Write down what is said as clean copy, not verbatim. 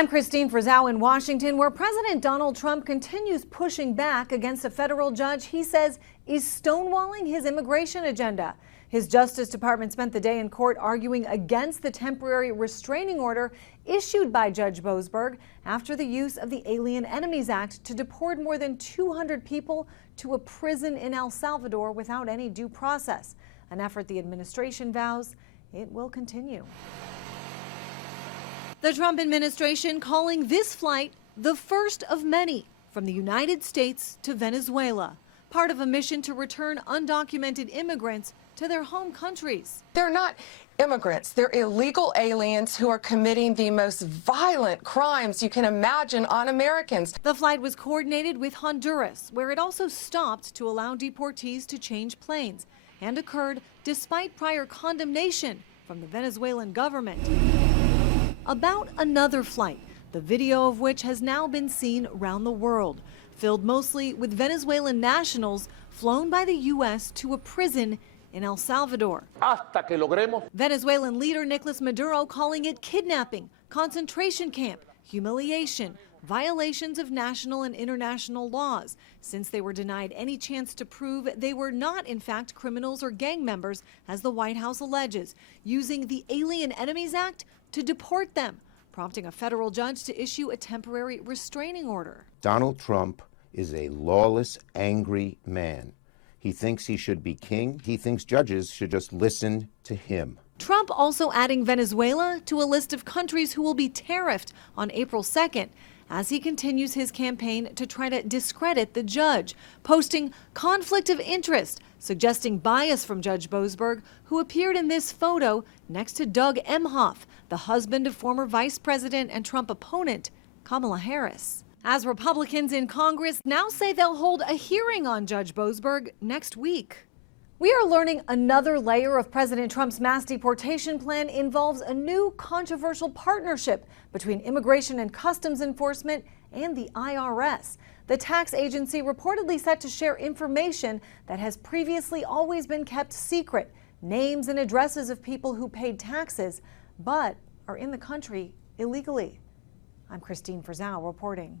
I'm Christine Frizzau in Washington, where President Donald Trump continues pushing back against a federal judge he says is stonewalling his immigration agenda. His Justice Department spent the day in court arguing against the temporary restraining order issued by Judge Boasberg after the use of the Alien Enemies Act to deport more than 200 people to a prison in El Salvador without any due process, an effort the administration vows it will continue. The Trump administration calling this flight the first of many from the United States to Venezuela, part of a mission to return undocumented immigrants to their home countries. They're not immigrants. They're illegal aliens who are committing the most violent crimes you can imagine on Americans. The flight was coordinated with Honduras, where it also stopped to allow deportees to change planes, and occurred despite prior condemnation from the Venezuelan government. About another flight, the video of which has now been seen around the world, filled mostly with Venezuelan nationals flown by the U.S. to a prison in El Salvador. Hasta que logremos. Venezuelan leader Nicolas Maduro calling it kidnapping, concentration camp, humiliation, violations of national and international laws, since they were denied any chance to prove they were not in fact criminals or gang members, as the White House alleges, using the Alien Enemies Act to deport them, prompting a federal judge to issue a temporary restraining order. Donald Trump is a lawless, angry man. He thinks he should be king. He thinks judges should just listen to him. Trump also adding Venezuela to a list of countries who will be tariffed on April 2nd, as he continues his campaign to try to discredit the judge, posting conflict of interest, suggesting bias from Judge Boasberg, who appeared in this photo next to Doug Emhoff, the husband of former Vice President and Trump opponent Kamala Harris. As Republicans in Congress now say they'll hold a hearing on Judge Boasberg next week. We are learning another layer of President Trump's mass deportation plan involves a new controversial partnership between Immigration and Customs Enforcement and the IRS. The tax agency reportedly set to share information that has previously always been kept secret, names and addresses of people who paid taxes but are in the country illegally. I'm Christine Frizzau reporting.